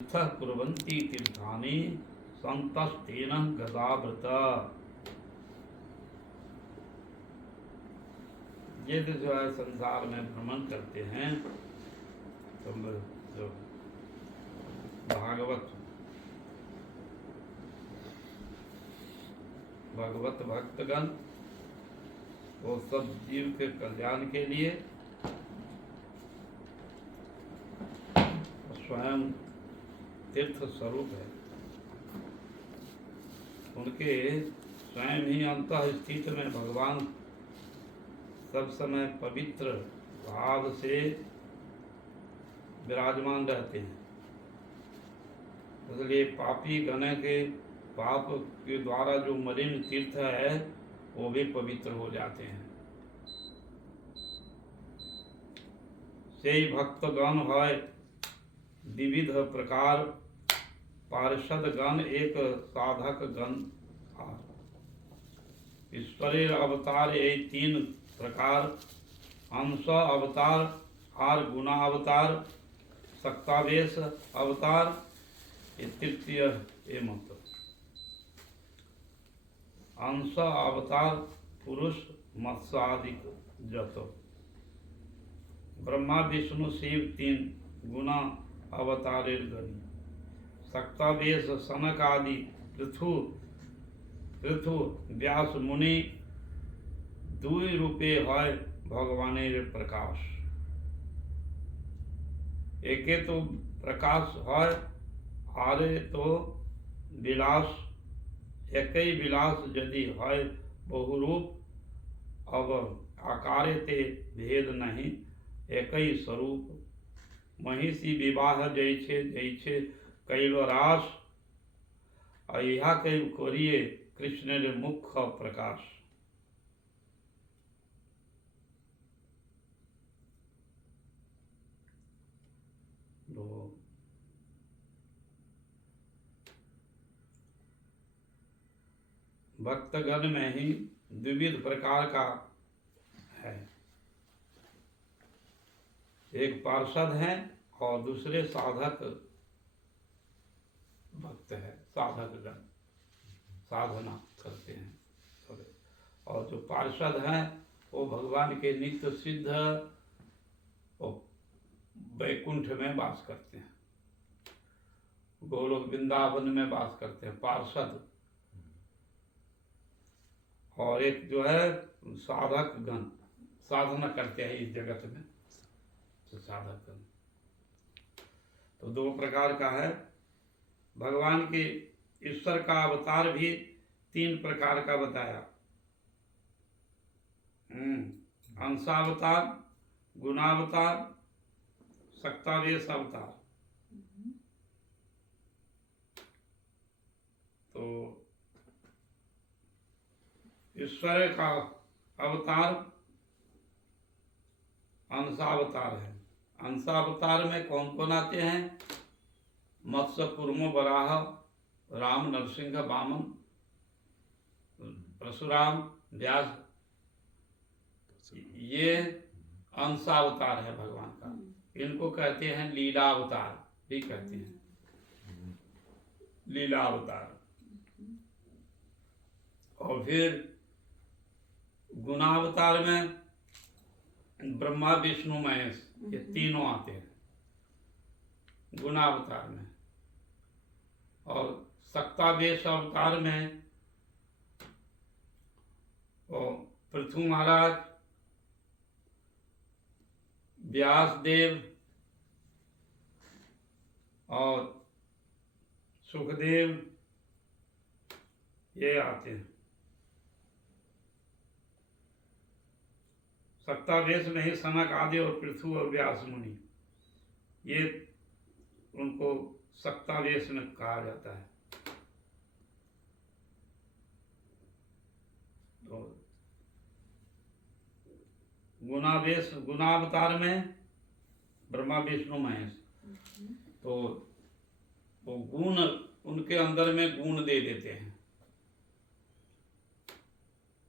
तीर्थः कुर्वन्ति तीर्थानि संतस्तेन गदाव्रत। ये जो है संसार में भ्रमण करते हैं तो जो भगवत भक्तगण वो सब जीव के कल्याण के लिए स्वयं तीर्थ स्वरूप है। उनके स्वयं ही अंतः स्थित में भगवान सब समय पवित्र भाव से विराजमान रहते हैं, इसलिए पापी गण के पाप के द्वारा जो मलिन तीर्थ है वो भी पवित्र हो जाते हैं। से भक्तगण है विविध प्रकार, पार्षद गण एक साधक गण। ईश्वरेर अवतार ये तीन प्रकार, अंश अवतार आर गुणा अवतार, सक्तावेश अवतार ये तृतीय ये मंत्र। अंश अवतार पुरुष मत्स्यादिक जत, ब्रह्मा विष्णु शिव तीन गुणा अवतारेर गणी। सक्तावेश सनक आदि पृथु व्यास मुनि दुई रूपे है भगवानेर प्रकाश। एके तो प्रकाश है आरे तो विलास, एकई विलास यदि है बहुरूप, अब आकारे ते भेद नहीं एकई स्वरूप। महिषी विवाह जैसे जैसे कैलरास, अहा कई करिए कृष्ण मुख्य प्रकाश। भक्तगण में ही विविध प्रकार का है, एक पार्षद है और दूसरे साधक भक्त है। साधक गण साधना करते हैं और जो पार्षद हैं वो भगवान के नित्य सिद्ध वैकुंठ में वास करते हैं, गोलोक वृंदावन में वास करते हैं पार्षद। और एक जो है साधक गण साधना करते हैं इस जगत में, तो साधक गण तो दो प्रकार का है। भगवान के ईश्वर का अवतार भी तीन प्रकार का बताया, अंशावतार, गुणावतार, सक्तावेश अवतार। तो ईश्वर का अवतार अंशावतार है। अंशावतार में कौन कौन आते हैं? मत्स्य कूर्मो वराह, राम नरसिंह वामन, परशुराम व्यास, ये अंशावतार है भगवान का। इनको कहते हैं लीला अवतार भी कहते हैं, लीला अवतार। और फिर गुणावतार में ब्रह्मा विष्णु महेश ये तीनों आते हैं गुणावतार में। और सक्तावेश अवतार में पृथु महाराज, व्यास देव और सुखदेव ये आते हैं। सक्तावेश में ही सनक आदि और पृथु और व्यास मुनि, ये उनको सक्तावेश में कहा जाता है। तो गुणावतार में ब्रह्मा विष्णु महेश, तो वो गुण उनके अंदर में गुण दे देते हैं।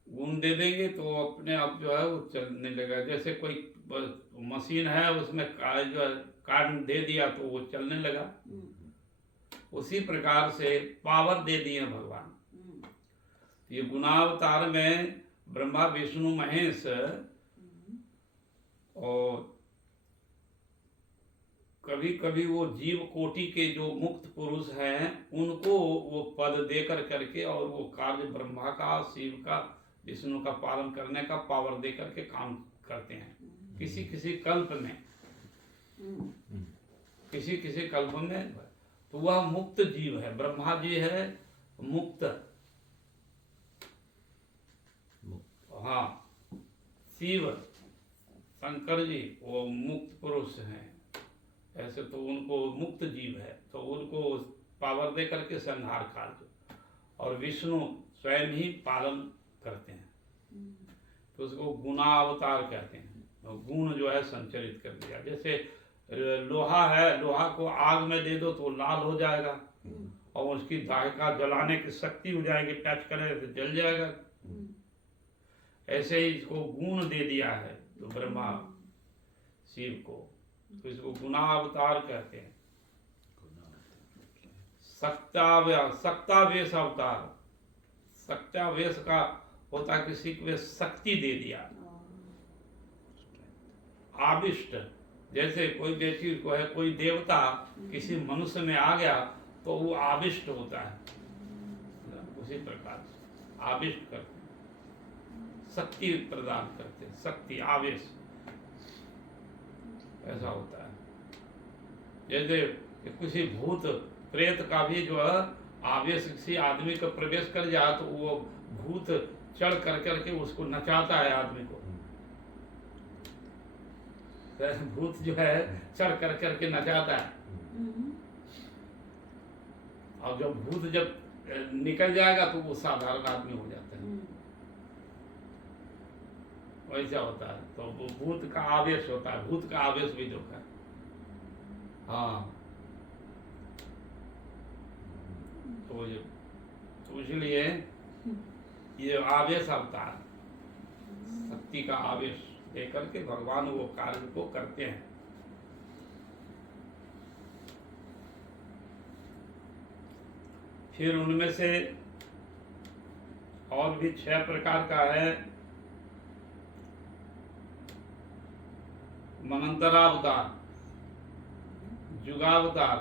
गुण दे देंगे तो अपने आप जो है वो चलने लगा। जैसे कोई मशीन है उसमें जो है कार्ड दे दिया तो वो चलने लगा। उसी प्रकार से पावर दे दिए भगवान। ये गुणावतार में ब्रह्मा विष्णु महेश और कभी कभी वो जीव कोटि के जो मुक्त पुरुष हैं उनको वो पद देकर करके और वो कार्य ब्रह्मा का, शिव का, विष्णु का पालन करने का पावर दे करके काम करते हैं। किसी किसी कल्प में, किसी किसी कल्प में तो वह मुक्त जीव है। ब्रह्मा जी है मुक्त, हाँ, शिव शंकर जी वो मुक्त पुरुष हैं। ऐसे तो उनको मुक्त जीव है तो उनको पावर दे करके संहार कार्य, और विष्णु स्वयं ही पालन करते हैं, तो उसको गुणावतार कहते हैं। गुण जो है संचरित कर दिया। जैसे लोहा है, लोहा को आग में दे दो तो लाल हो जाएगा और उसकी दाहिका जलाने की शक्ति हो जाएगी, टच करे तो जल जाएगा। ऐसे ही इसको गुण दे दिया है तो ब्रह्मा शिव को, तो इसको गुणावतार कहते हैं। सक्तावेश अवतार, सक्तावेश का होता किसी को शक्ति दे दिया। आविष्ट, जैसे कोई व्यक्ति को है, कोई देवता किसी मनुष्य में आ गया तो वो आविष्ट होता है, उसी प्रकार से आविष्ट करते हैं, शक्ति प्रदान करते हैं, शक्ति आवेश ऐसा होता है। जैसे किसी भूत प्रेत का भी जो है आवेश किसी आदमी का प्रवेश कर जाए तो वो भूत चढ़ कर करके उसको नचाता है आदमी को। भूत जो है चढ़ कर करके नचाता है, और जब भूत जब निकल जाएगा तो वो साधारण आदमी हो जाता है। वैसा होता है। तो वो भूत का आवेश होता है, भूत का आवेश भी जो है, हाँ, तो इसलिए ये आवेश अवतार, शक्ति का आवेश देकर के भगवान वो कार्य को करते हैं। फिर उनमें से और भी 6 प्रकार का है। मनंतरावतार, युगावतार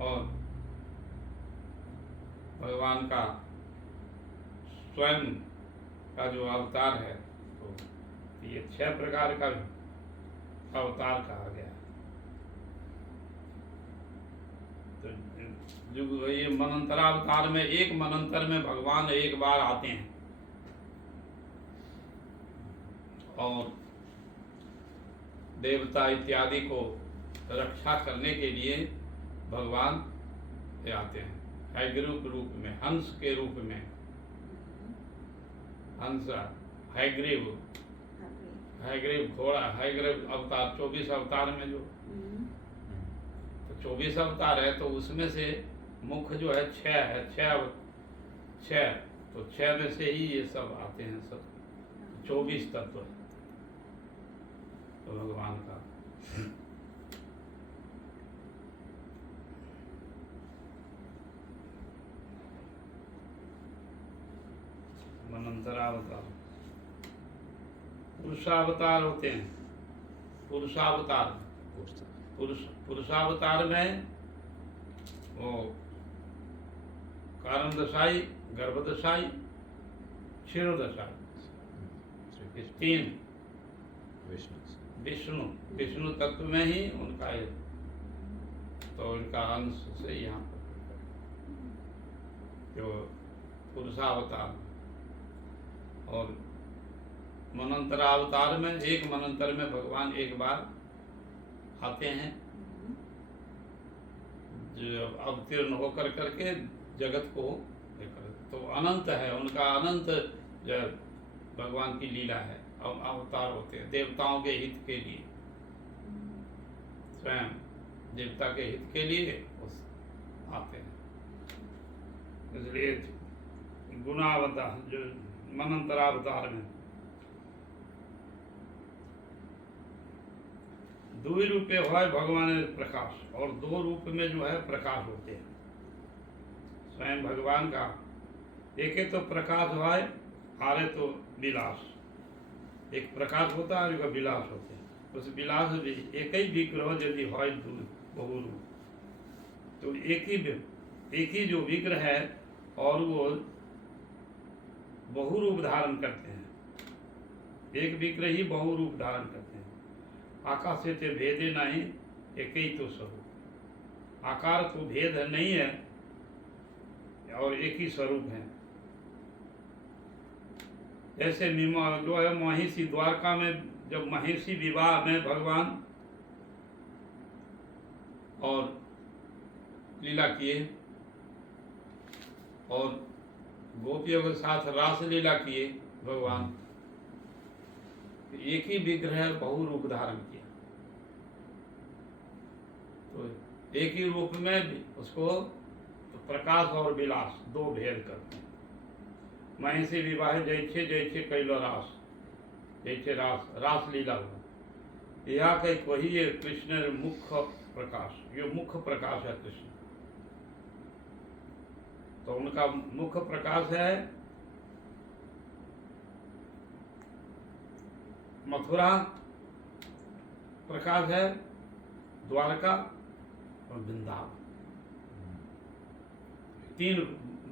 और भगवान का स्वयं का जो अवतार है, तो ये 6 प्रकार का अवतार कहा गया। तो जो ये मनंतरावतार में, एक मनंतर में भगवान एक बार आते हैं और देवता इत्यादि को रक्षा करने के लिए भगवान आते हैं। हैग्रीव के रूप में, हंस के रूप में, हंस हैग्रीव, हैग्रीव घोड़ा, हैग्रीव अवतार 24 अवतार में जो, तो 24 अवतार है तो उसमें से मुख्य जो है 6 है, 6 तो 6 में से ही ये सब आते हैं। सब 24 तत्व है तो भगवान का। मनंतरावतार, पुरुषावतार होते हैं। पुरुषावतार, पुरुषावतार में वो कारण दशाई, गर्भ दशाई, क्षीर दशाई, 3 विष्णु तत्व में ही उनका है, तो उनका अंश से यहाँ पर जो पुरुषावतार। और मनंतरावतार में, एक मनंतर में भगवान एक बार आते हैं, जो अवतीर्ण होकर करके जगत को लेकर, तो अनंत है उनका, अनंत भगवान की लीला है। अवतार होते हैं देवताओं के हित के लिए, स्वयं देवता के हित के लिए आते हैं। इसलिए गुणावतार जो मनंतरावतार में दो ही रूपे है भगवान प्रकाश, और दो रूप में जो है प्रकाश होते हैं स्वयं भगवान का। एक तो प्रकाश है, आरे तो विलास। एक प्रकाश होता है, एक विलास होते हैं। उस विलास एक ही विग्रह यदि है बहुरूप, तो एक ही जो विग्रह है और वो बहुरूप धारण करते हैं। एक विग्रह ही बहुरूप धारण करते हैं। आकाश से भेदे नहीं, एक ही तो स्वरूप। आकार तो भेद नहीं है और एक ही स्वरूप है। ऐसे जो है महिषी द्वारका में, जब महिषी विवाह में भगवान और लीला किए और गोपियों के साथ रास लीला किए भगवान, एक ही विग्रह बहुरूप धारण किया। तो एक ही रूप में उसको तो प्रकाश और विलास दो भेद करते हैं। महिषी विवाह जैसे जैसे कैल रास, जैसे रास लीला हुआ। यह कहीं वही है कृष्ण मुख्य प्रकाश, ये मुख्य प्रकाश है कृष्ण। तो उनका मुख्य प्रकाश है मथुरा, प्रकाश है द्वारका और वृंदावन। तीन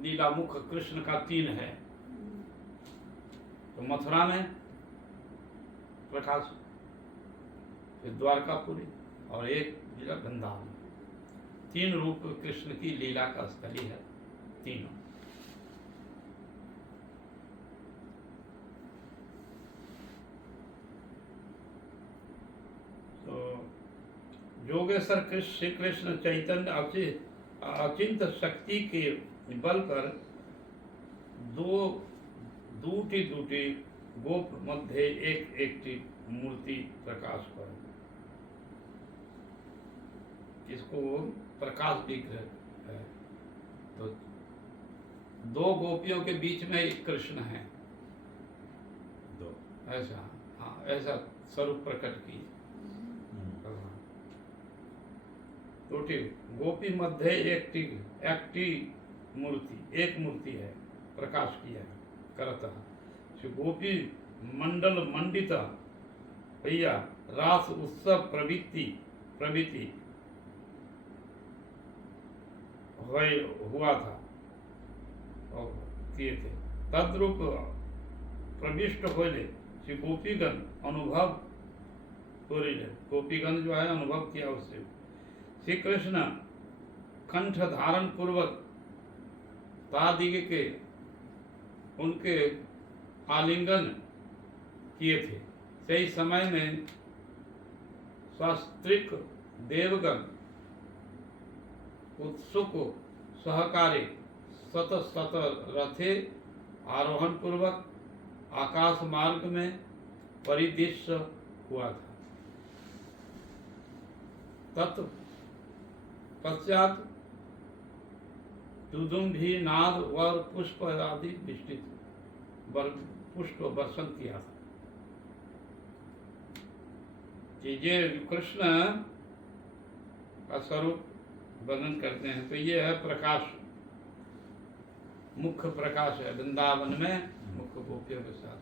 लीला मुख्य कृष्ण का तीन है। तो मथुरा में प्रकाश, फिर द्वारकापुरी और एक लीला वृंदावन। तीन रूप कृष्ण की लीला का स्थली है तीनों। तो योगेश्वर श्री कृष्ण चैतन्य अचिंत शक्ति के बल पर दूटी गोप मध्य एक मूर्ति प्रकाश पर, इसको प्रकाश विग्रह है। तो दो गोपियों के बीच में एक कृष्ण है, दो ऐसा, हाँ ऐसा स्वरूप प्रकट की भगवान। दूटी गोपी मध्य एक मूर्ति है, प्रकाश किया करता। गोपी मंडल मंडित भैया रास उत्सव प्रवृत्ति हुआ था और किए थे। तद्रूप प्रविष्ट होले श्री गोपीगण अनुभव तोरिले, गोपीगण जो है अनुभव किया उससे। श्री कृष्ण कंठ धारण पूर्वक तादिग के उनके आलिंगन किए थे। सही समय में शास्त्रिक देवगण उत्सुक सहकारी सत रथे आरोहण पूर्वक आकाश मार्ग में परिदृश्य हुआ था। तत्पश्चात दुदुम्भी नाद और पुष्प आदि विस्तृत पुष्प वर्षण किया था। ये कृष्ण का स्वरूप वर्णन करते हैं। तो ये है प्रकाश, मुख्य प्रकाश है वृंदावन में मुख्य गोपियों के साथ।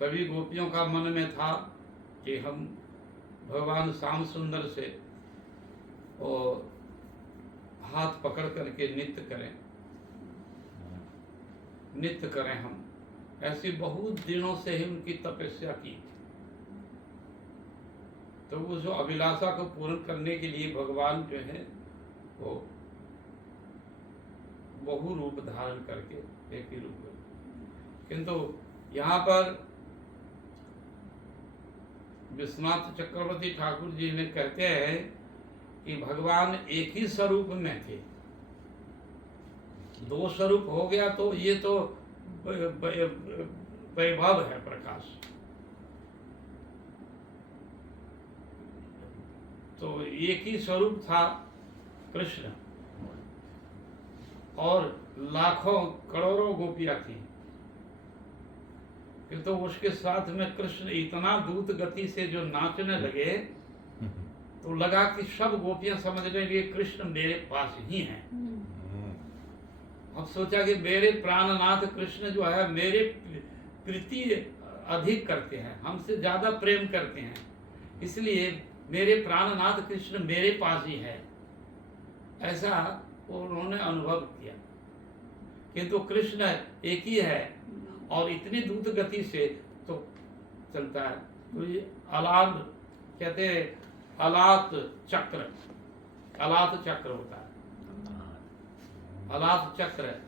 सभी गोपियों का मन में था कि हम भगवान श्याम सुंदर से और हाथ पकड़ करके नित्य करें हम। ऐसी बहुत दिनों से ही उनकी तपस्या की। तो उस अभिलाषा को पूर्ण करने के लिए भगवान जो है वो बहु रूप धारण करके एक ही रूप में। किंतु यहाँ पर विश्वनाथ चक्रवर्ती ठाकुर जी ने कहते हैं कि भगवान एक ही स्वरूप में थे। दो स्वरूप हो गया तो ये तो वैभव है प्रकाश। तो एक ही स्वरूप था कृष्ण और लाखों करोड़ों गोपियां थी। कि तो उसके साथ में कृष्ण इतना द्रुत गति से जो नाचने लगे तो लगा कि सब गोपियां समझ गए कि कृष्ण मेरे पास ही हैं। अब सोचा कि मेरे प्राणनाथ कृष्ण जो है मेरे प्रीति अधिक करते हैं, हमसे ज्यादा प्रेम करते हैं, इसलिए मेरे प्राणनाथ कृष्ण मेरे पास ही है, ऐसा उन्होंने अनुभव किया। किंतु कृष्ण एक ही है और इतनी द्रुत गति से तो चलता है। तो ये अलाद कहते हैं, अलात चक्र, अलात चक्र होता है, अलात चक्र है।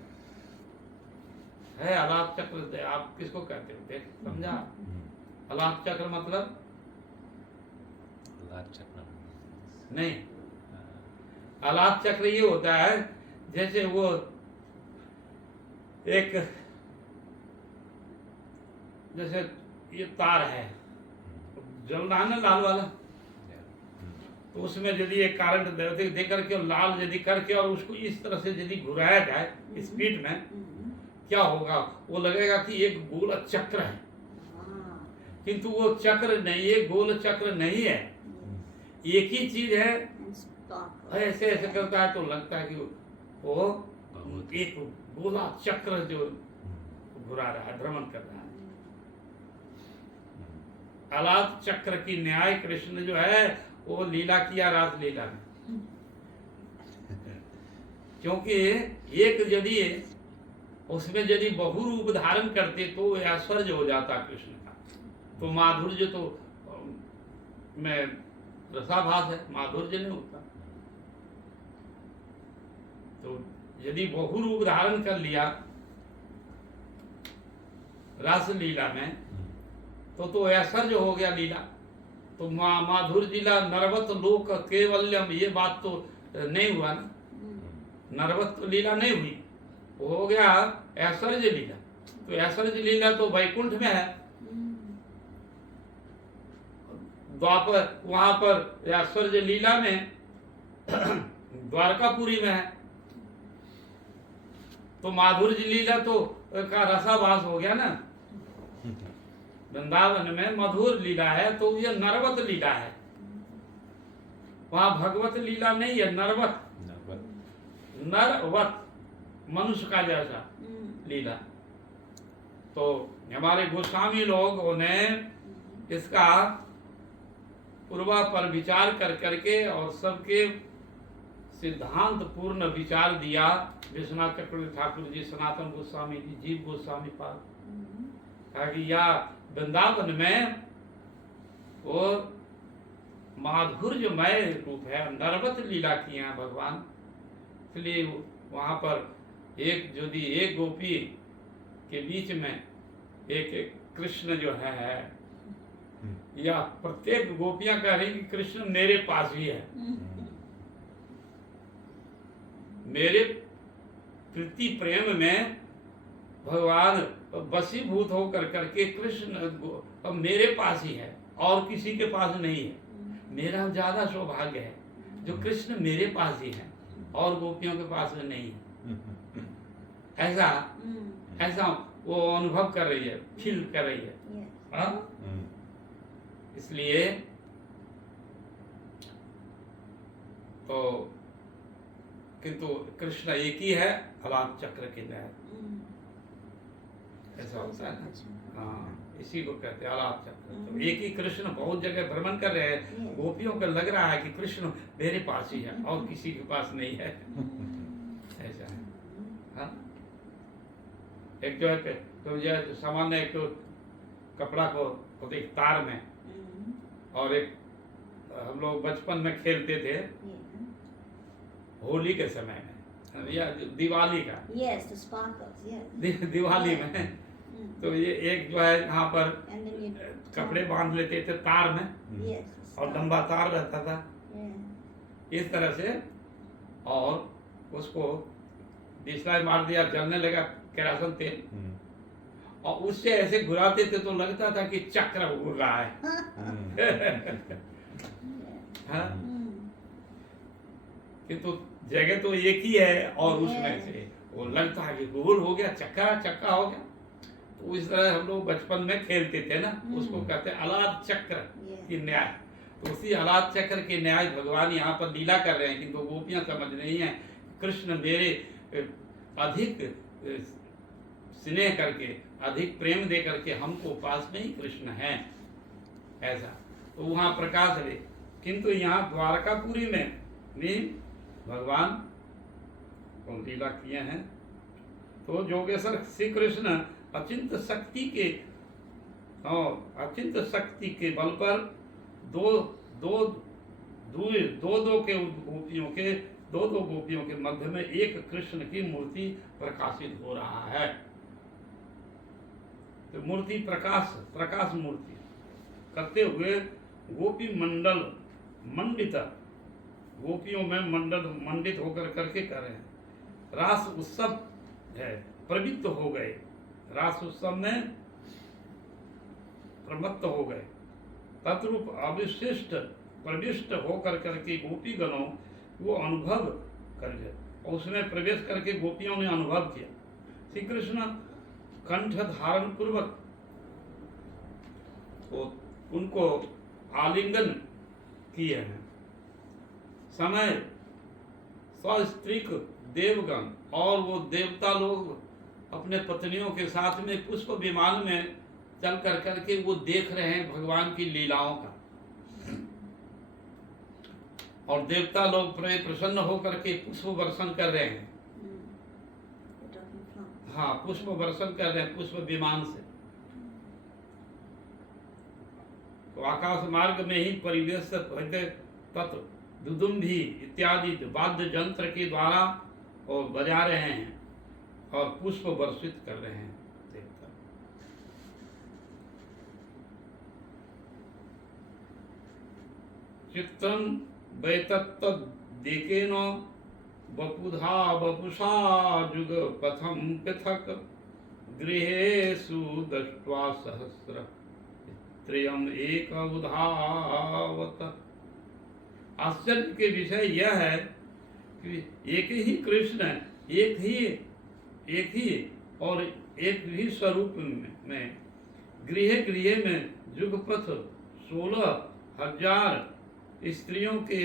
अलात चक्र आप किसको कहते हो, समझा? अलात चक्र मतलब अलात चक्र नहीं, अलात चक्र ये होता है जैसे वो एक, जैसे ये तार है, जल रहा है ना लाल वाला, तो उसमें यदि एक करंट दे करके लाल यदि करके और उसको इस तरह से यदि घुराया जाए स्पीड में, क्या होगा? वो लगेगा कि एक गोल चक्र है, किंतु वो चक्र नहीं, ये गोल चक्र नहीं है, एक ही चीज है। ऐसे ऐसे करता है तो लगता है कि वो एक गोला चक्र जो घुरा रहा है, भ्रमण कर रहा है। अलात चक्र की न्याय कृष्ण जो है वो लीला किया रास लीला में, क्योंकि एक यदि उसमें यदि बहु रूप धारण करते तो ऐश्वर्य हो जाता कृष्ण का। तो माधुर्य तो में रसाभास है, माधुर्य नहीं होता। तो यदि बहु रूप धारण कर लिया रास लीला में तो ऐश्वर्य हो गया लीला। तो माधुर्य लीला नरवत लोक केवल्यम, ये बात तो नहीं हुआ ना, नरवत तो लीला नहीं हुई, वो हो गया ऐश्वर्य लीला। तो ऐश्वर्य लीला तो वैकुंठ में है, द्वापर वहां पर ऐश्वर्य लीला में द्वारकापुरी में है। तो माधुर्य लीला तो का रसाभास हो गया ना, वृंदावन में मधुर लीला है तो ये नरवत लीला है, वहां भगवत लीला नहीं है, नरवत, नरवत मनुष्य का जैसा लीला। तो हमारे गोस्वामी लोगों ने इसका पूर्वा पर विचार कर करके और सबके सिद्धांत पूर्ण विचार दिया। विश्वनाथ चक्रवर्ती ठाकुर जी, सनातन गोस्वामी जी, जीव गोस्वामी पाद, कहा कि या वृंदावन में वो माधुर्यमय रूप है, नरवत लीला किए हैं भगवान। इसलिए वहां पर यदि एक गोपी के बीच में एक कृष्ण जो है, या प्रत्येक गोपियां कह रही कि कृष्ण मेरे पास ही है, मेरे प्रीति प्रेम में भगवान वशीभूत होकर करके कृष्ण अब मेरे पास ही है और किसी के पास नहीं है। मेरा ज्यादा सौभाग्य है जो कृष्ण मेरे पास ही है और गोपियों के पास में नहीं है। ऐसा ऐसा वो अनुभव कर रही है, फील कर रही है। हाँ? इसलिए तो किंतु कृष्ण एक ही है, अलाप चक्र के न्याय, ऐसा होता है ना। हाँ, इसी को कहते हैं अलाप चक्र। तो एक ही कृष्ण बहुत जगह भ्रमण कर रहे हैं, गोपियों को लग रहा है कि कृष्ण मेरे पास ही है और किसी के पास नहीं है, ऐसा है। हाँ? एक जो है तो यह सामान्य एक तो कपड़ा को एक तार में, और एक हम लोग बचपन में खेलते थे होली के समय में या दिवाली का, दिवाली में, तो ये एक जो है यहाँ पर कपड़े बांध लेते थे तार में, और लंबा तार रहता था इस तरह से, और उसको डिस्लाई मार दिया, जलने लगा केरासन तेल, और उससे ऐसे घुराते थे तो लगता था कि चक्र उड़ रहा है। हाँ? किंतु जगह तो एक ही है और उसमें से वो लगता है कि गोल हो गया, चक्का चक्का हो गया। तो इस तरह हम लोग बचपन में खेलते थे ना, उसको कहते हैं अलाद चक्र की न्याय। तो उसी अलाद चक्र के न्याय भगवान यहाँ पर लीला कर रहे हैं, किंतु गोपियां समझ नहीं है कृष्ण मेरे अधिक स्नेह करके, अधिक प्रेम दे करके हमको पास में ही कृष्ण हैं, ऐसा। तो वहाँ प्रकाश है, किंतु यहाँ द्वारकापुरी में भी भगवान को लीला किए हैं। तो जोगेश्वर श्री कृष्ण अचिंत शक्ति के अचिंत शक्ति के बल पर दो गोपियों के मध्य में एक कृष्ण की मूर्ति प्रकाशित हो रहा है। तो मूर्ति प्रकाश मूर्ति करते हुए गोपी मंडल मंडित, गोपियों में मंडल मंडित होकर करके कर रहे हैं। रास उत्सव है, प्रवृत्त हो गए, रास उत्सव में प्रमत्त हो गए। तद्रूप अविशिष्ट प्रविष्ट होकर करके गोपी गणों वो अनुभव कर गए, और उसमें प्रवेश करके गोपियों ने अनुभव किया। श्री कृष्ण कंठ धारण पूर्वक उनको आलिंगन किए हैं। समय सस्त्रीक देवगण और वो देवता लोग अपने पत्नियों के साथ में पुष्प विमान में चल कर करके वो देख रहे हैं भगवान की लीलाओं का, और देवता लोग प्रसन्न होकर के पुष्प वर्षण कर रहे हैं। हाँ, पुष्प वर्षण कर रहे हैं पुष्प विमान से। तो आकाश मार्ग में ही परिवेश तत्व दुदुम्भी इत्यादि वाद्य यंत्र के द्वारा और बजा रहे हैं और पुष्प वर्षित कर रहे हैं देवता। चित्रं वैतत्त देकेन वपुधा वपुषा जुग पथम पृथक गृहेषु दष्ट्वा सहस्र त्रयम् एक उधावत। आश्चर्य के विषय यह है कि एक ही कृष्ण, एक ही और एक ही स्वरूप में गृह में जुगपथ 16,000 स्त्रियों के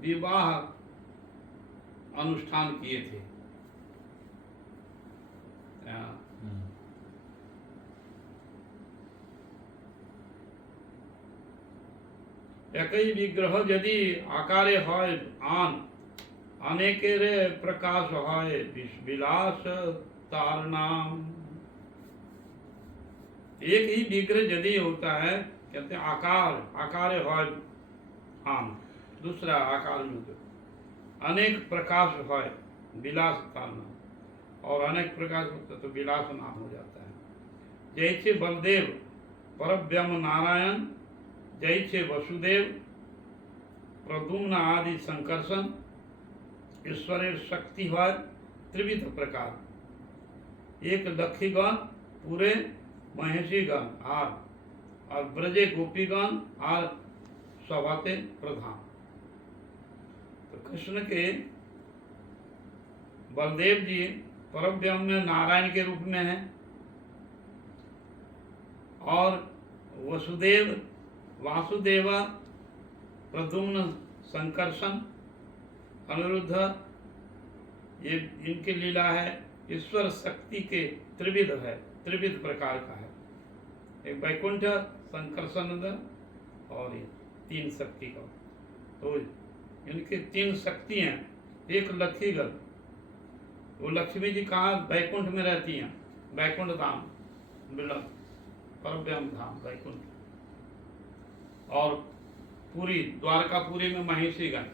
विवाह अनुष्ठान किए थे। एकई विग्रह यदि आकारे है आन अनेकेरे प्रकाश है विलास तार नाम। एक ही विग्रह यदि होता है, कहते हैं आकारे है आन, दूसरा आकार में अनेक प्रकाश है विलास तार नाम, और अनेक प्रकाश होता तो विलास नाम हो जाता है। जैसे बलदेव परब्रह्म नारायण, जैसे वसुदेव प्रद्युम्न आदि संकर्षण ईश्वरेर शक्ति है त्रिविध प्रकार, एक लखीगण पूरे महेशीगण और ब्रजे गोपीगण और सभाते प्रधान। तो कृष्ण के बलदेव जी परब्रह्म में नारायण के रूप में हैं, और वसुदेव वासुदेव प्रद्युम्न संकर्षण अनिरुद्ध, ये इनकी लीला है। ईश्वर शक्ति के त्रिविध है, त्रिविध प्रकार का है, एक वैकुंठ संकर्षण और ये 3 शक्ति का। तो इनके 3 शक्ति हैं। एक लक्ष्मीगढ़, वो लक्ष्मी जी कहाँ वैकुंठ में रहती हैं, वैकुंठ धाम परब्रह्म धाम वैकुंठ, और पूरी द्वारकापुरी में महेशीगण,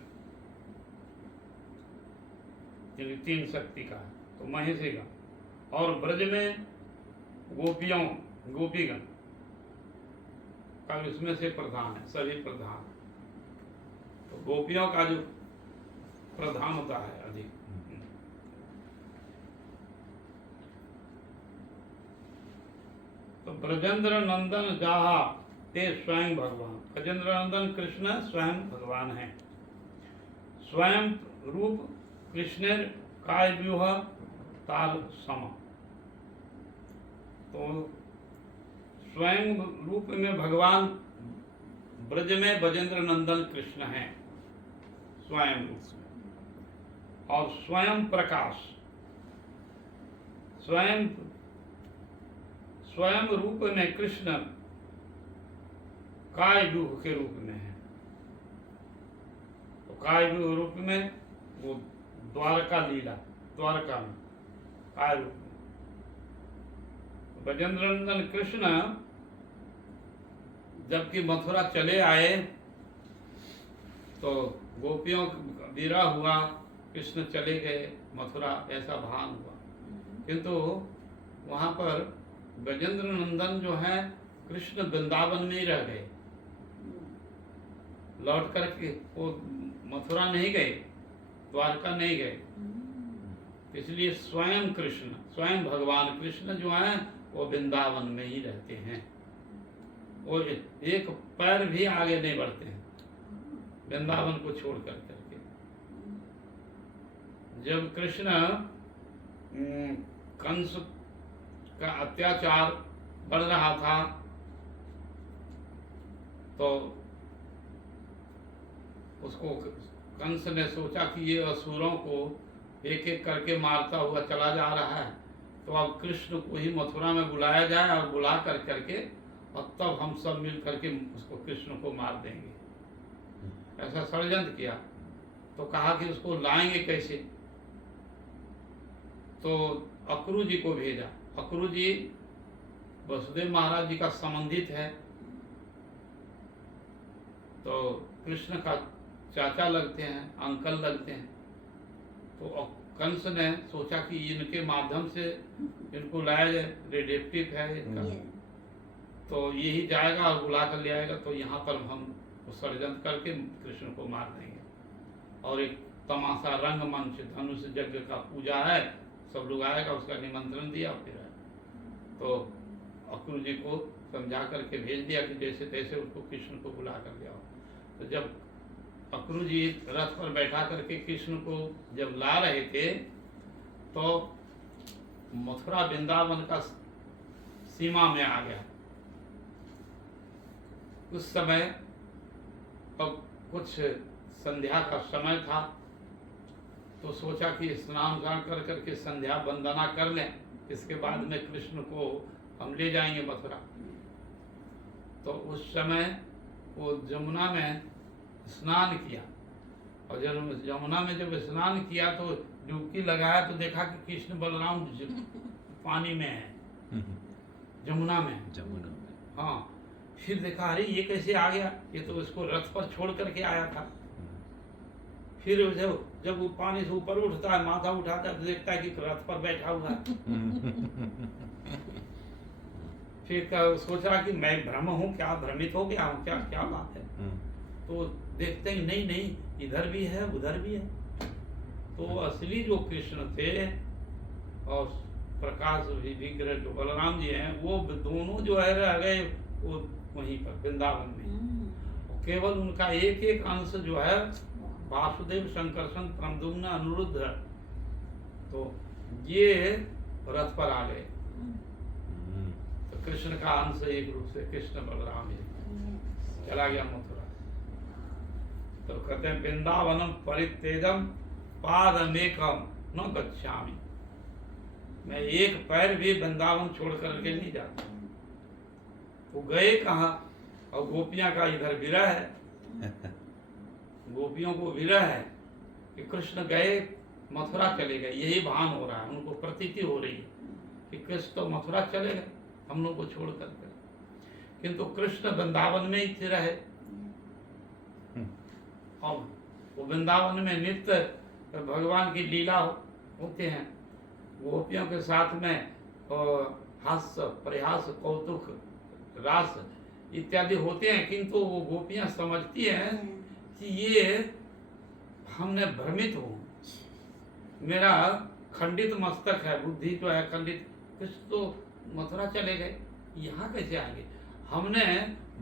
3 शक्ति का है, तो महेशीगण, और ब्रज में गोपीगण का इसमें से प्रधान है, सभी प्रधान। तो गोपियों का जो प्रधानता है अधिक। तो ब्रजेंद्र नंदन जाहा ते स्वयं भगवान, ब्रजेंद्र नंदन कृष्ण स्वयं भगवान है। स्वयं रूप कृष्णेर काय व्यूह तार सम। तो स्वयं रूप में भगवान ब्रज में ब्रजेंद्र नंदन कृष्ण हैं, स्वयं रूप। और स्वयं प्रकाश, स्वयं रूप में कृष्ण काय व्यूह के रूप में है। तो काय व्यूह रूप में वो द्वारका लीला, द्वारका में काय रूप में ब्रजेंद्र नंदन कृष्ण जबकि मथुरा चले आए तो गोपियों का विरह हुआ, कृष्ण चले गए मथुरा, ऐसा भान हुआ। किंतु वहाँ पर ब्रजेंद्र नंदन जो है कृष्ण वृंदावन में ही रह गए, लौट करके वो मथुरा नहीं गए, द्वारका नहीं गए। इसलिए स्वयं कृष्ण, स्वयं भगवान कृष्ण जो है वो वृंदावन में ही रहते हैं। वो एक पैर भी आगे नहीं बढ़ते हैं वृंदावन को छोड़ कर करके। जब कृष्ण कंस का अत्याचार बढ़ रहा था तो उसको कंस ने सोचा कि ये असुरों को एक एक करके मारता हुआ चला जा रहा है, तो अब कृष्ण को ही मथुरा में बुलाया जाए और बुला कर करके और तब हम सब मिल करके उसको कृष्ण को मार देंगे। ऐसा षड्यंत्र किया। तो कहा कि उसको लाएंगे कैसे, तो अक्रू जी को भेजा। अक्रू जी वसुदेव महाराज जी का संबंधित है, तो कृष्ण का चाचा लगते हैं, अंकल लगते हैं। तो कंस ने सोचा कि इनके माध्यम से इनको लाया जाए, रिलेटिव है इनका, तो यही जाएगा और बुला कर ले आएगा, तो यहाँ पर हम षड्यंत्र करके कृष्ण को मार देंगे। और एक तमाशा रंगमंच धनुष यज्ञ का पूजा है, सब लोग आएगा, उसका निमंत्रण दिया। फिर तो अक्रू जी को समझा करके भेज दिया कि जैसे तैसे उसको कृष्ण को बुला कर ले आओ। तो जब अक्रू जी रथ पर बैठा करके कृष्ण को जब ला रहे थे तो मथुरा वृंदावन का सीमा में आ गया। उस समय अब कुछ संध्या का समय था, तो सोचा कि स्नान कर करके संध्या वंदना कर लें, इसके बाद में कृष्ण को हम ले जाएंगे मथुरा। तो उस समय वो जमुना में स्नान किया, और जब यमुना में जब स्नान किया तो डुबकी लगाया तो देखा कि कृष्ण बलराम पानी में है, जमुना में। हाँ, फिर देखा अरे ये कैसे आ गया, ये तो इसको रथ पर छोड़ करके आया था। फिर जब वो पानी से ऊपर उठता है, माथा उठाता है तो देखता है कि रथ पर बैठा हुआ है। फिर सोचा कि मैं भ्रम हूँ क्या, भ्रमित हो गया हूँ क्या, क्या बात है। तो देखते हैं नहीं नहीं इधर भी है उधर भी है। तो असली जो कृष्ण थे और प्रकाश विग्रह जो बलराम जी हैं, वो दोनों जो है रह गए वो वहीं पर वृंदावन में। केवल उनका एक एक अंश जो है वासुदेव, शंकरसन, प्रद्युम्न, अनिरुद्ध, तो ये रथ पर आ गए। तो कृष्ण का अंश एक रूप से कृष्ण बलराम चला गया मथुरा। तो कहते हैं वृंदावनम परित्यजम पादमेकम न गच्छामि, मैं एक पैर भी वृंदावन छोड़ करके नहीं जाता। वो गए कहाँ, और गोपियां का इधर विरह है। गोपियों को विरह है कि कृष्ण गए मथुरा चले गए, यही भान हो रहा है, उनको प्रतीति हो रही है कि कृष्ण तो मथुरा चले गए हम लोग को छोड़ करके, किंतु कृष्ण वृंदावन में ही थे रहे। और वो वृंदावन में नित्य भगवान की लीला होते हैं, गोपियों के साथ में हास्य, प्रयास, कौतुक, रास इत्यादि होते हैं, किंतु वो गोपियां समझती हैं कि ये हमने भ्रमित हो, मेरा खंडित मस्तक है, बुद्धि जो है खंडित, कृष्ण तो मथुरा चले गए, यहाँ कैसे आएंगे। हमने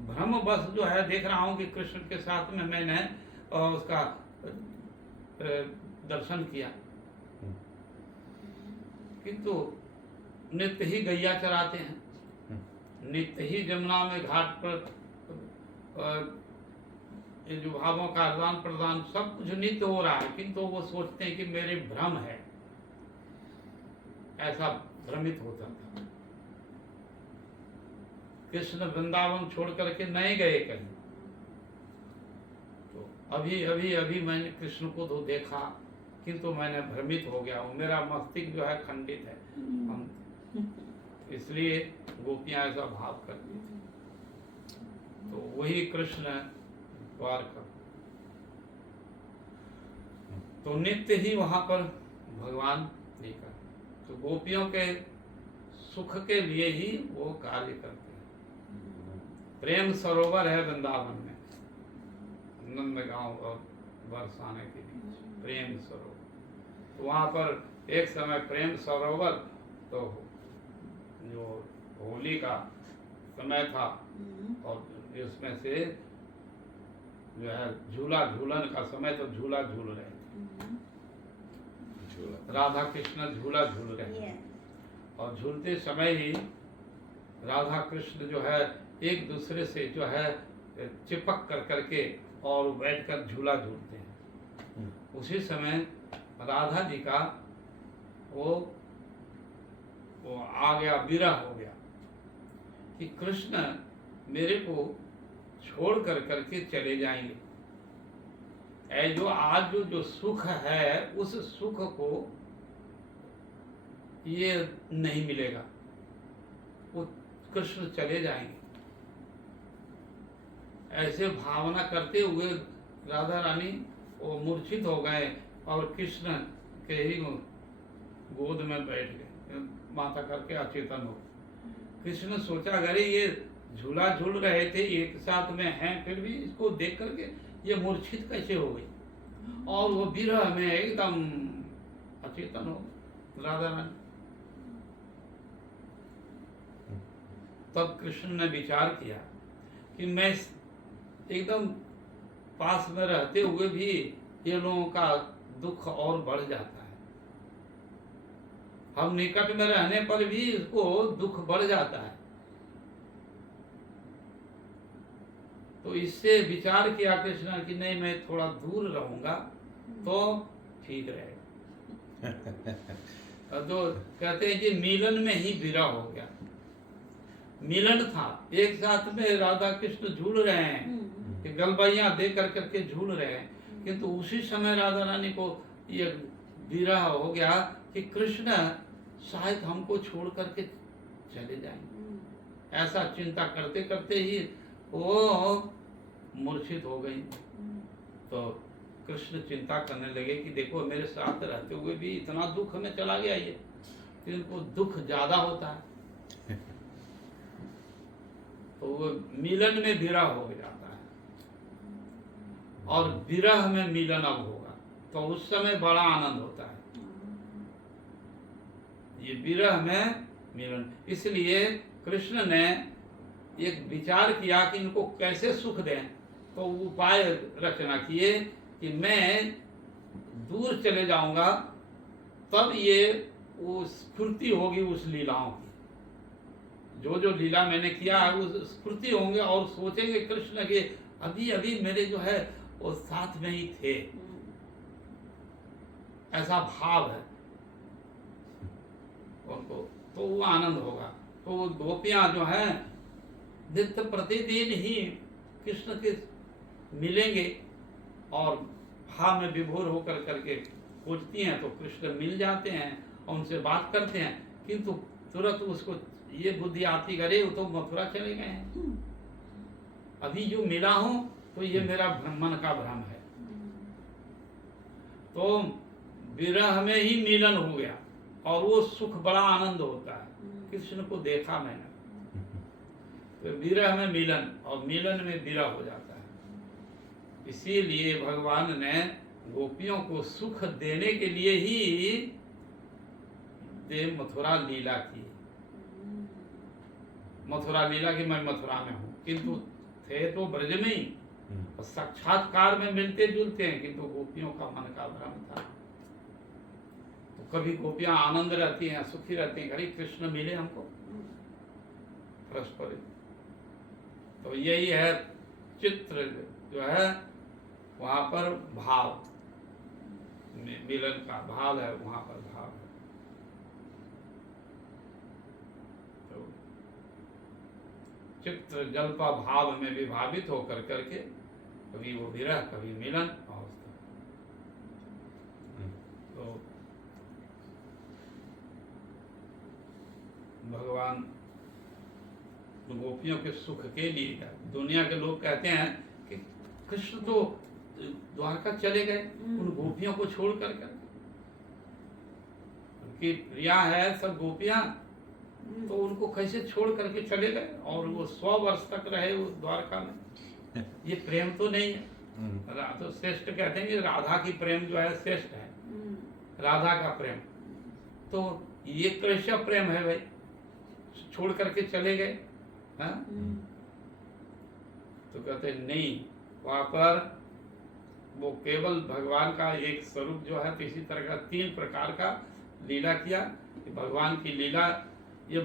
भ्रमवश जो है देख रहा हूँ कि कृष्ण के साथ में मैंने उसका दर्शन किया, किंतु नित्य ही गैया चराते हैं, नित्य ही जमुना में घाट पर ये जो भावों का आदान प्रदान सब कुछ नित्य हो रहा है, किंतु वो सोचते हैं कि मेरे भ्रम है, ऐसा भ्रमित होता था। कृष्ण वृंदावन छोड़ करके नहीं गए कहीं, तो अभी अभी अभी मैंने कृष्ण को तो देखा, किंतु मैंने भ्रमित हो गया हूँ, मेरा मस्तिष्क जो है खंडित है। हम इसलिए गोपियां ऐसा भाव करती थी। तो वही कृष्ण द्वारका, तो नित्य ही वहां पर भगवान देखा, तो गोपियों के सुख के लिए ही वो कार्य करते हैं। प्रेम सरोवर है वृंदावन में, नंदगांव और बरसाने के बीच प्रेम सरोवर। तो वहां पर एक समय प्रेम सरोवर, तो जो होली का समय था और उसमें से जो है झूला झूलन का समय, तो झूला झूल रहे थे, राधा कृष्ण झूला झूल रहे थे। और झूलते समय ही राधा कृष्ण जो है एक दूसरे से जो है चिपक कर करके और बैठकर झूला झूलते हैं। उसी समय राधा जी का वो आ गया, विरह हो गया कि कृष्ण मेरे को छोड़ कर करके चले जाएंगे। जो आज जो सुख है उस सुख को ये नहीं मिलेगा, वो कृष्ण चले जाएंगे। ऐसे भावना करते हुए राधा रानी वो मूर्छित हो गए और कृष्ण के ही गोद में बैठ गए, माथा करके अचेतन हो। कृष्ण सोचा अगर ये झूला झूल रहे थे एक साथ में हैं, फिर भी इसको देख करके ये मूर्छित कैसे हो गई, और वो विरह में एकदम अचेतन हो राधा रानी। तब कृष्ण ने विचार किया कि मैं एकदम पास में रहते हुए भी ये लोगों का दुख और बढ़ जाता है, हम निकट में रहने पर भी इसको दुख बढ़ जाता है। तो इससे विचार किया कृष्ण कि नहीं, मैं थोड़ा दूर रहूंगा तो ठीक रहेगा। तो कहते हैं कि मिलन में ही विरह हो गया। मिलन था, एक साथ में राधा कृष्ण झूल रहे हैं, गलबैया दे कर करके झूल रहे हैं, किंतु उसी समय राधा रानी को ये विरह हो गया कि कृष्ण शायद हमको छोड़ करके चले जाएंगे। ऐसा चिंता करते करते ही वो मूर्छित हो गई। तो कृष्ण चिंता करने लगे कि देखो मेरे साथ रहते हुए भी इतना दुख में चला गया ये, तो इनको दुख ज्यादा होता है। तो वो मिलन में विरह हो जाता है, और विरह में मिलन अब होगा, तो उस समय बड़ा आनंद होता है। ये विरह में मिलन, इसलिए कृष्ण ने एक विचार किया कि इनको कैसे सुख दें। तो उपाय रचना किए कि मैं दूर चले जाऊंगा, तब ये वो स्फूर्ति होगी उस लीलाओं की, जो जो लीला मैंने किया है उस स्फूर्ति होंगे, और सोचेंगे कृष्ण के अभी अभी मेरे जो है वो साथ में ही थे, ऐसा भाव है उनको, तो वो आनंद होगा। तो गोपियां जो हैं नित्य प्रतिदिन ही कृष्ण के मिलेंगे और भाव में विभोर होकर करके खोजती हैं, तो कृष्ण मिल जाते हैं और उनसे बात करते हैं, किंतु तुरंत उसको ये बुद्धि आती करे वो तो मथुरा चले गए हैं, अभी जो मिला हूं तो ये मेरा मन का भ्रम है। तो विरह में ही मिलन हो गया और वो सुख बड़ा आनंद होता है। कृष्ण को देखा मैंने, तो विरह में मिलन और मिलन में विरह हो जाता है। इसीलिए भगवान ने गोपियों को सुख देने के लिए ही देव मथुरा लीला की। मथुरा लीला की मैं मथुरा में हूँ, किंतु थे तो ब्रज में ही, साक्षात्कार में मिलते जुलते हैं, किंतु गोपियों का मन का भ्रम था। तो कभी गोपियां आनंद रहती हैं, सुखी रहती हैं, अरे कृष्ण मिले हमको, परस्पर। तो यही है चित्र जो है वहाँ पर भाव, मिलन का भाव है, वहाँ पर भाव है। तो चित्र जल्पा भाव में विभावित होकर करके कभी वो विरह, कभी मिलन अवस्था। तो भगवान गोपियों के सुख के लिए, दुनिया के लोग कहते हैं कि कृष्ण तो द्वारका चले गए उन गोपियों को छोड़ कर, उनकी प्रिया है सब गोपियां, तो उनको कैसे छोड़ करके चले गए, और वो 100 वर्ष तक रहे उस द्वारका में। ये प्रेम तो नहीं है। तो श्रेष्ठ कहते हैं कि राधा की प्रेम जो है श्रेष्ठ है, राधा का प्रेम। तो ये कैसा प्रेम है भाई, छोड़ करके चले गए। हाँ? तो कहते नहीं, वहां पर वो केवल भगवान का एक स्वरूप जो है, तो इसी तरह का 3 प्रकार का लीला किया कि भगवान की लीला ये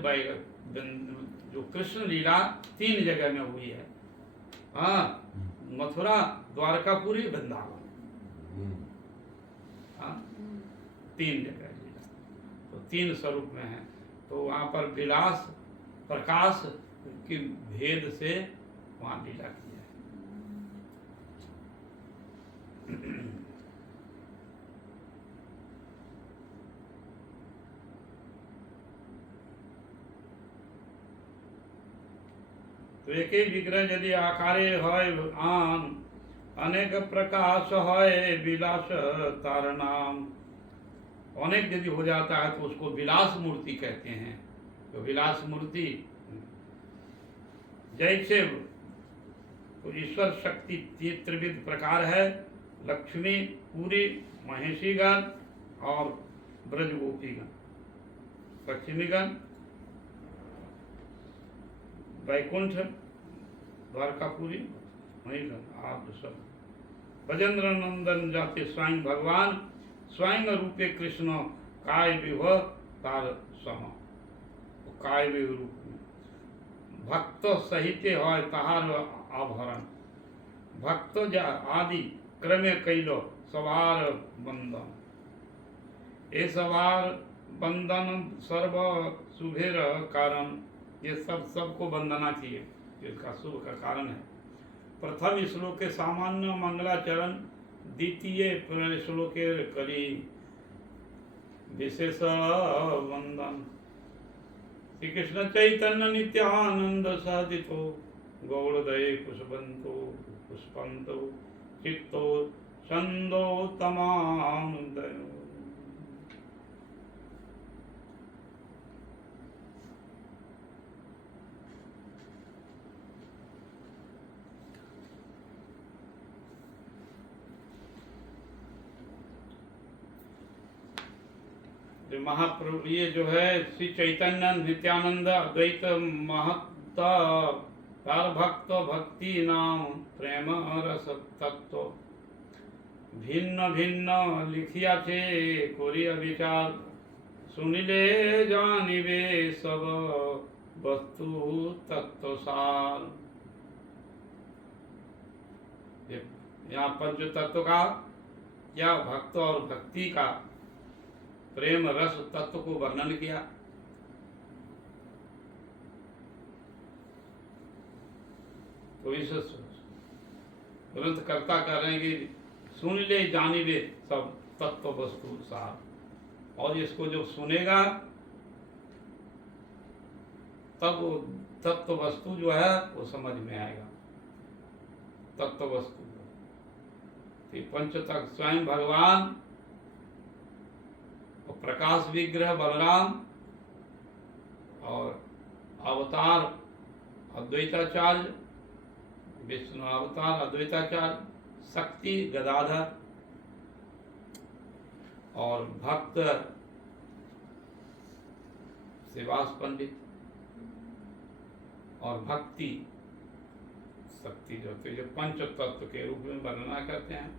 जो कृष्ण लीला 3 जगह में हुई है। हाँ, मथुरा, द्वारकापुरी, वृंदावन। हाँ, 3 जगह लीला, तो 3 स्वरूप में है। तो वहाँ पर विलास प्रकाश की भेद से वहाँ लीला की है। तो एक ही विग्रह यदि आकारे है आन, अनेक प्रकाश है विलास तार नाम। अनेक यदि हो जाता है तो उसको विलास मूर्ति कहते हैं। तो विलास मूर्ति जैसे तो ईश्वर शक्ति त्रिविध प्रकार है, लक्ष्मी, पूरी, महेशीगण और ब्रजगोपीगण। लक्ष्मीगण वैकुंठ, द्वारकापुरी, महेशगण आप सब। ब्रजेंद्र नंदन जाते स्वयं भगवान, स्वयं रूपे कृष्ण काय विभव तार सम। काय विभव रूप में भक्त सहित है तहार आभरण। भक्त आदि क्रमे कैलो सवार बंधन। ये सवार बंधन सर्व शुभेर कारण। ये सबको वंदना किए, इसका शुभ का कारण है। प्रथम श्लोक के सामान्य मंगलाचरण, द्वितीय श्लोक के कली विशेष वंदन। श्री कृष्ण चैतन्य नित्यानंद सहितो गौड़दय पुष्पंतो पुष्पंतो चित्तो छंदो तमाम दयो। महाप्रभु ये जो है श्री चैतन्य नित्यानंद अद्वैत महत्ता तार भक्त भक्ति नाम प्रेम रस तत्व भिन्न भिन्न लिखिया छे कोरिया विचार। सुनिले जानिबे सब वस्तु तत्व सार। यहाँ पंच तत्व का या भक्त और भक्ति का प्रेम रस तत्व को वर्णन किया। तो इस ग्रंथकर्ता कह रहे हैं कि सुन ले जानिबे सब तत्व वस्तु सार। और इसको जो सुनेगा तब वो तत्व वस्तु जो है वो समझ में आएगा। तत्व वस्तु पंच तक स्वयं भगवान, प्रकाश विग्रह बलराम और अवतार अद्वैताचार्य, विष्णु अवतार अद्वैताचार्य, शक्ति गदाधर और भक्त शिवास पंडित और भक्ति शक्ति जो पंच तत्व के रूप में वर्णना करते हैं।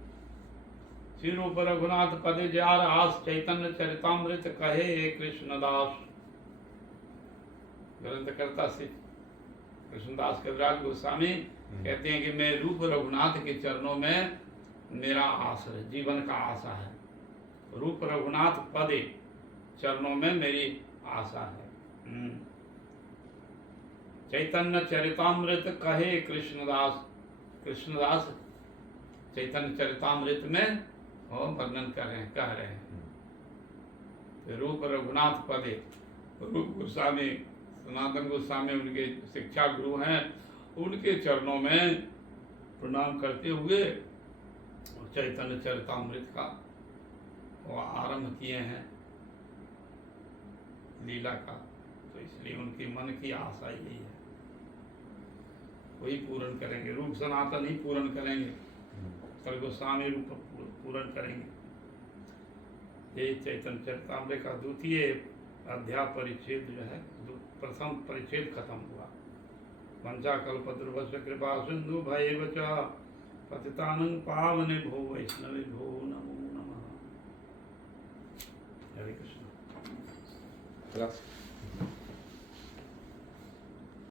श्री रूप रघुनाथ पदे जार आस चैतन्य चरितामृत कहे कृष्णदास। ग्रंथकर्ता से कृष्णदास कविराज गोस्वामी कहते हैं कि मैं रूप रघुनाथ के चरणों में मेरा आश्रय, जीवन का आशा है। रूप रघुनाथ पदे, चरणों में मेरी आशा है। चैतन्य चरितामृत कहे कृष्णदास, कृष्णदास चैतन्य चरितामृत में वर्णन कर रहे हैं, कह रहे हैं। तो रूप रघुनाथ पदे, रूप गोस्वामी सनातन गोस्वामी उनके शिक्षा गुरु हैं, उनके चरणों में प्रणाम करते हुए चैतन्य चरितामृत का वो आरंभ किए हैं, लीला का। तो इसलिए उनके मन की आशा यही है, वही पूर्ण करेंगे। रूप सनातन ही पूर्ण करेंगे, कल गोस्वामी रूप पूर्ण करेंगे। ये चैतन्य चरितामृत का द्वितीय अध्याय परिच्छेद जो है, प्रथम परिच्छेद खत्म हुआ। वंचा कल्पतरुभ्यश्च कृपा सिंधु भैव च पतितानं पावनेभ्यो वैष्णवेभ्यो नमो नमः। हरे कृष्ण।